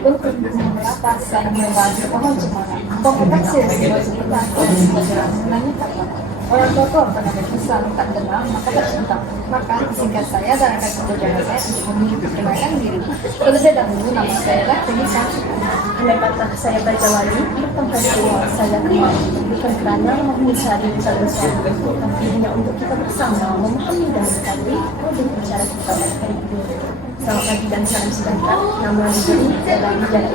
untuk mengatasi dan membantu pengajaran kompetensi sebagai sebenarnya kata orang tua tuh akan ada pesan tak dengar maka tak cinta. Maka singkat saya dan akan berjalan saya untuk memperkenalkan diri. Terlebih dahulu nama saya adalah Denisa. Andai kata saya berjawali, tempat kedua saya kenal bukan kerana mencari calon suami, tapi hanya untuk kita bersama memahami dan mengetahui bagaimana cara kita berhidup. Selamat pagi dan salam sejahtera. Nama yang diberi adalah Ijana.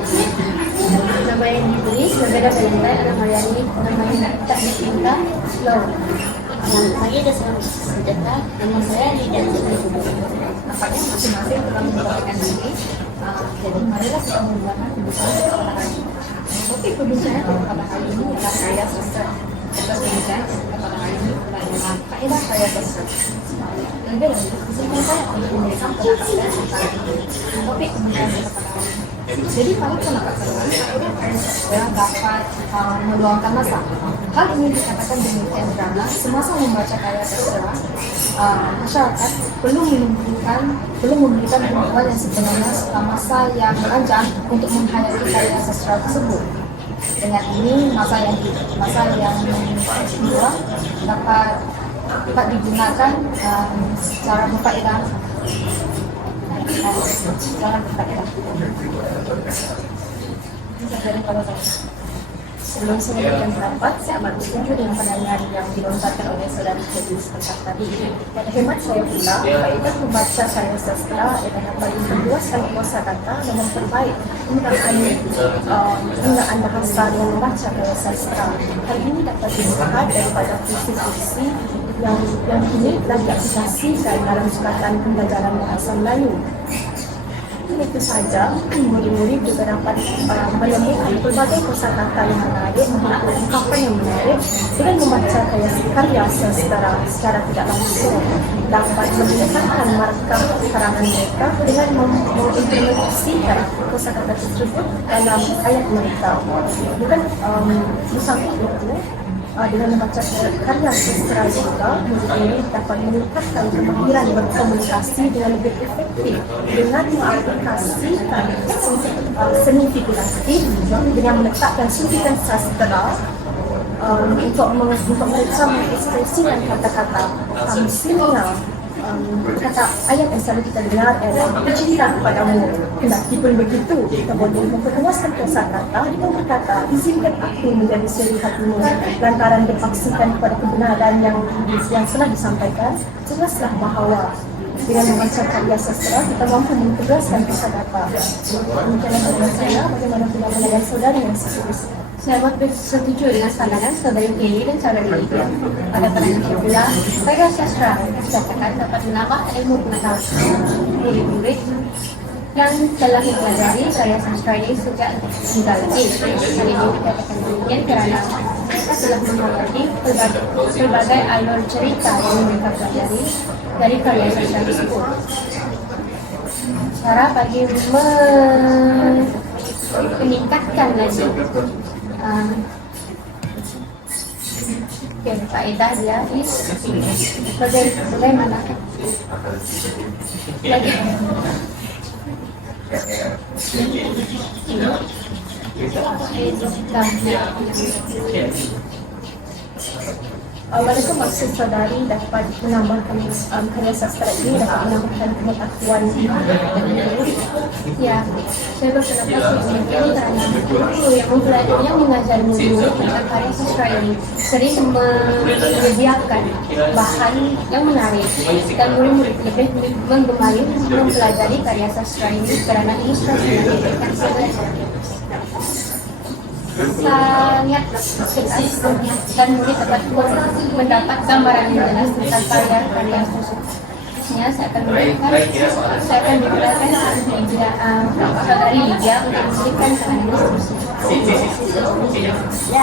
Nama yang diberi berbeda dengan lain adalah Mariani. Nama yang tak diminta Law. Saya ada salam sejahtera. Nama saya Lidia. Nampaknya masing-masing telah menggunakan diri. Jadi marilah kita menggunakan kebutuhan kepada hari ini. Topik kebutuhan pada hari ini adalah karya sastra. Kebutuhan pada hari ini adalah kaidah karya sastra. Lebih lanjut, kesimpulan saya untuk memberikan pendapat saya tentang topik kebutuhan pada hari ini. Jadi pada pendapat saya, kaidah karya sastra dapat meluangkan masa. Hal ini dikatakan demikian karena semasa membaca karya sastra, masyarakat belum memberikan pengetahuan yang sebenarnya serta masa yang panjang untuk menghayati karya sastra tersebut. Dengan ini masa yang kedua dapat digunakan secara berfaedah. Sebelum saya memberikan pendapat, saya amat setuju dengan pandangan yang dilontarkan oleh saudara Fadil sebentar tadi. Pada hemat saya pula, faedah membaca karya sastra adalah dapat memperluaskan kosakata dan memperbaik penggunaan bahasa dengan membaca karya sastra. Hal ini dapat dilihat daripada fungsi-fungsi yang kini telah diaplikasikan dalam sukatan pembelajaran bahasa Melayu. Itu saja, murid-murid juga dapat menemukan pelbagai kosakata yang menarik, ungkapan yang menarik dengan membaca karya secara tidak langsung, dapat meningkatkan markah karangan mereka dengan mengimplementasikan kosakata tersebut dalam ayat mereka. Bukan bersama itu, dengan membaca karya sastra juga, murid-murid dapat meningkatkan kemahiran berkomunikasi dengan lebih efektif dengan mengaplikasikan seni figuratif dengan meletakkan suntikan sastra untuk mereka mengekspresikan kata-kata misalnya kata ayat yang selalu kita dengar adalah bercinta kepadamu. Kendati pun begitu, kita boleh memperluaskan kosakata dengan berkata, izinkan aku menjadi suri hatimu. Lantaran dipaksikan kepada kebenaran yang telah disampaikan, jelaslah bahawa dengan membaca karya sastra kita mampu memperluaskan kosakata. Demikianlah pandangan saya, bagaimana pandangan saudara yang seterusnya. Saya setuju dengan pandangan saudari Kelly dan saudari Lydia. Pada pandangan saya pula, karya sastra dikatakan dapat menambah ilmu pengetahuan murid-murid yang telah mempelajari karya sastra ini sejak muda lagi. Hal ini dikatakan demikian kerana mereka telah menghormati berbagai alur cerita yang mereka pelajari dari karya sastra tersebut. Cara bagi meningkatkan lagi faedah dia bagaimana lagi Walaupun maksud saudari dapat menambahkan karya sastra ini dapat menambahkan pengetahuan ya, saya berpendapat demikian kerana guru yang mengajar murid tentang karya sastra ini sering menyediakan bahan yang menarik dan murid-murid lebih menggemari mempelajari karya sastra ini kerana ilustrasi yang diberikan sangat jelas dan murid dapat mendapat gambaran yang jelas tentang karya tersebut. Saya akan digunakan saudari Lydia untuk memberikan pandangan tersebut. Ya,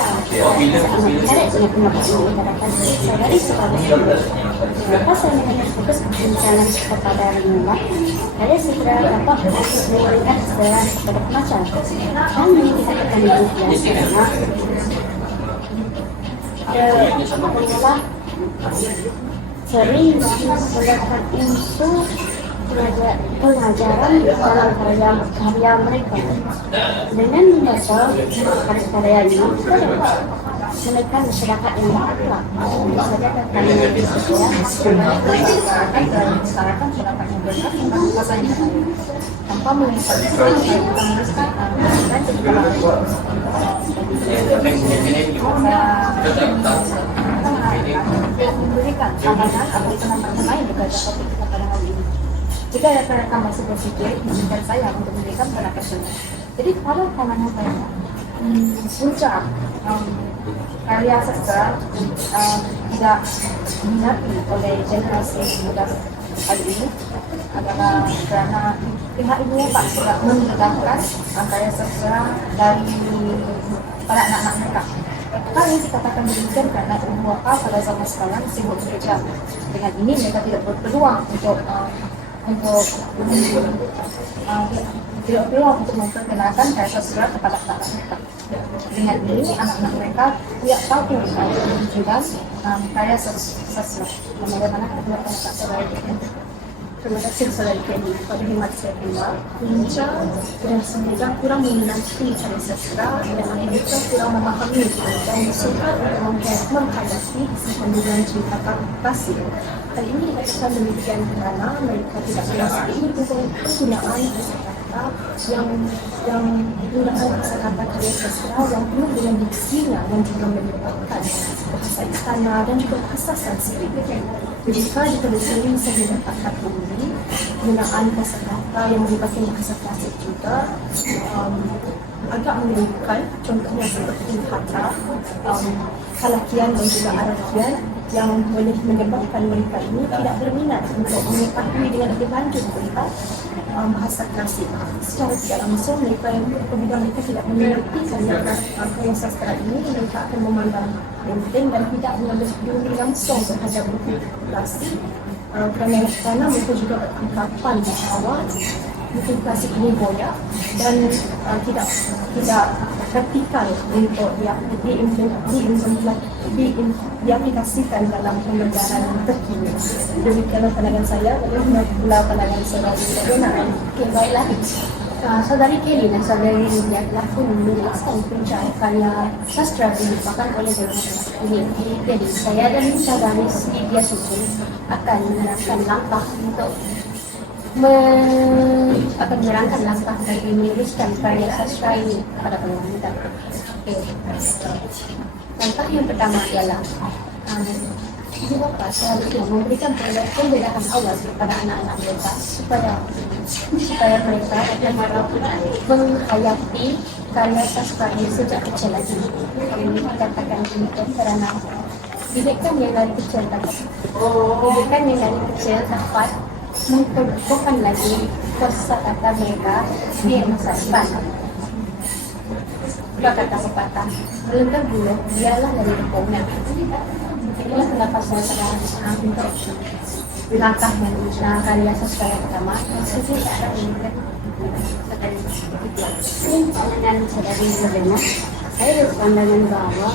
saya punya pendapat mengutarakan saudari sebagai kenapa saya hanya fokus perbincangan kepada rimba. Karya sastra dapat memberikan kesadaran kepada pembaca dan meningkatkan hidupnya karena sering menggunakan unsur pelajaran dalam karya mereka. Dengan membaca karya ini, kita dapat menekan masyarakat yang berakhlak. Misalnya datang dari sekolah, masyarakat dan masyarakat pendapat yang benar tentang bahasanya tanpa melibatkan menuliskan dan juga memberikan pandangan atau pendapat lain juga topik kita pada hari ini. Jika rekan-rekan masih berpikir, izinkan saya untuk memberikan pendapat saya. Jadi kalau pandangan saya, puncak karya sastra tidak diminati oleh generasi muda hari ini adalah karena pihak ibu bapak tidak mendedahkan karya sastra dari para anak-anak mereka. Hal ini dikatakan demikian karena ibu bapak pada zaman sekarang sibuk bekerja. Dengan ini mereka tidak berpeluang untuk memperkenalkan karya sastra kepada anak-anak mereka. Dengan ini anak-anak mereka tidak tahu tujuan karya sastra. Bagaimana kedua anak saudara kita? Terima kasih Saudari Kelly. Pada hemat saya pula, punca dan semoga kurang meminati karya sastra dan mereka kurang memahami dan bersukat untuk menghadapi kesembilan cerita kasih. Hal ini dikatakan demikian kerana mereka tidak mengerti penggunaan kata-kata yang menggunakan kata-kata karya sastra yang penuh dengan diksinya dan juga melibatkan bahasa istana dan juga bahasa Sanskrit. Jika ditelusuri sebuah kata ini, penggunaan kata-kata yang melibatkan bahasa klasik juga agak membingungkan. Contohnya seperti kata, halakian dan juga arakian yang boleh menyebabkan mereka ini tidak berminat untuk mengetahui dengan lebih lanjut tentang bahasa klasik. Secara tidak langsung, mereka yang apabila mereka tidak mengerti karya sastra ini, mereka akan memandang penting dan tidak mengambil peduli langsung terhadap buku klasik kerana mereka juga beranggapan bahawa buku klasik ini boyak dan tidak praktikal untuk diaplikasikan dalam pembelajaran terkini. Demikianlah pandangan saya. Bagaimana pula pandangan saudari Dona? Okey, baiklah. Saudari Kelly dan saudari Lydia telah pun menjelaskan punca karya sastra yang dilupakan oleh golongan ini. Jadi, saya dan saudari Lydia Suci akan menerangkan langkah untuk akan menerangkan langkah bagi menuliskan karya sastra ini kepada golongan muda. Okay. Langkah yang pertama ialah ibu bapa seharusnya memberikan pembedaan awal kepada anak-anak mereka supaya mereka dapat menghayati karya sastra ini sejak kecil lagi. Ini dikatakan demikian kerana didikan yang dari kecil dapat memperkuatkan lagi kuasa kata mereka di masa depan. Kata pepatah, melengkap bulu dialah dari tepungnya. Inilah pendapat saya sekarang untuk langkah menuliskan karya sastra yang pertama. Dan saudari Lorena, saya berpandangan bahawa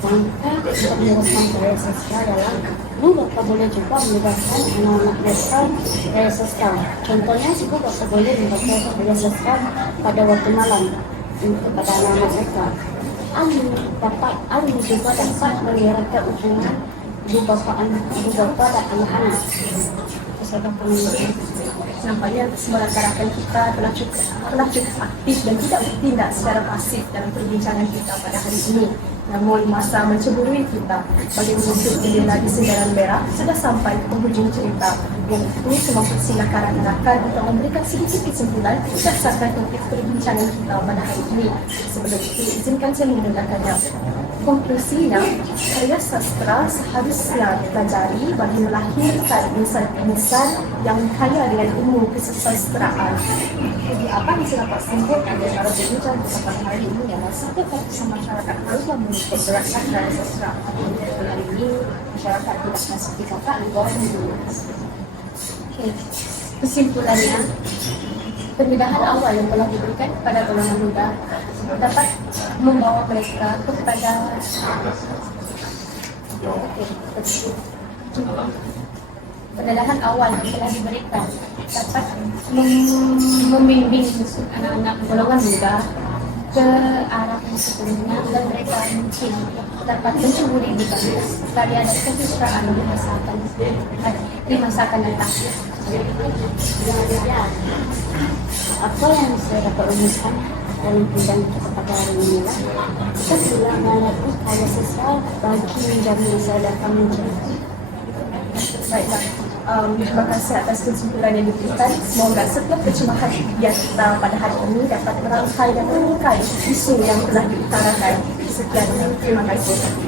langkah untuk meneruskan karya sastra adalah ibu bapa boleh juga melibatkan anak-anak mereka karya sastra. Contohnya, ibu bapa boleh membaca karya sastra pada waktu malam kepada anak-anak mereka. Ibu juga dapat meliharakan hubungan ibu bapa dan anak-anak. Nampaknya semua rakan-rakan kita telah cukup aktif dan tidak bertindak secara pasif dalam perbincangan kita pada hari ini. Namun masa menceburui kita bagi mengusut jendela di Segaran Merah sudah sampai ke penghujung cerita. Yang itu semua persilakan rakan-rakan untuk memberikan sedikit kesimpulan berdasarkan topik perbincangan kita pada hari ini. Sebelum itu, izinkan saya memudahkannya. Konklusinya, karya sastra seharusnya dipelajari bagi melahirkan insan-insan yang kaya dengan ilmu kesusastraan. Jadi apa yang saya dapat simpulkan dari para berbincang kita pada hari ini adalah setiap lapisan masyarakat harus memiliki gerakan karya sastra. Hari ini masyarakat tidak masih dikatakan golongan dulu. Okay. Kesimpulannya, pendedahan awal yang telah diberikan kepada golongan muda dapat membawa mereka kepada penelahan awal yang telah diberikan dapat membimbing anak-anak golongan muda ke arah yang sepenuhnya dan mereka mungkin dapat mencuburi di kampus sekali ada kesejahteraan di masa akan datang. Apa yang saya dapat rumuskan dalam bidang kepada hari ini lah, kita sudah menghadapi hal sosial bagi dan masa datang menjadi. Baiklah, terima kasih atas kesimpulan yang diberikan. Semoga setiap percuma yang kita pada hari ini dapat merangkai dan meningkai isu yang telah diutarakan. Sekian, terima kasih.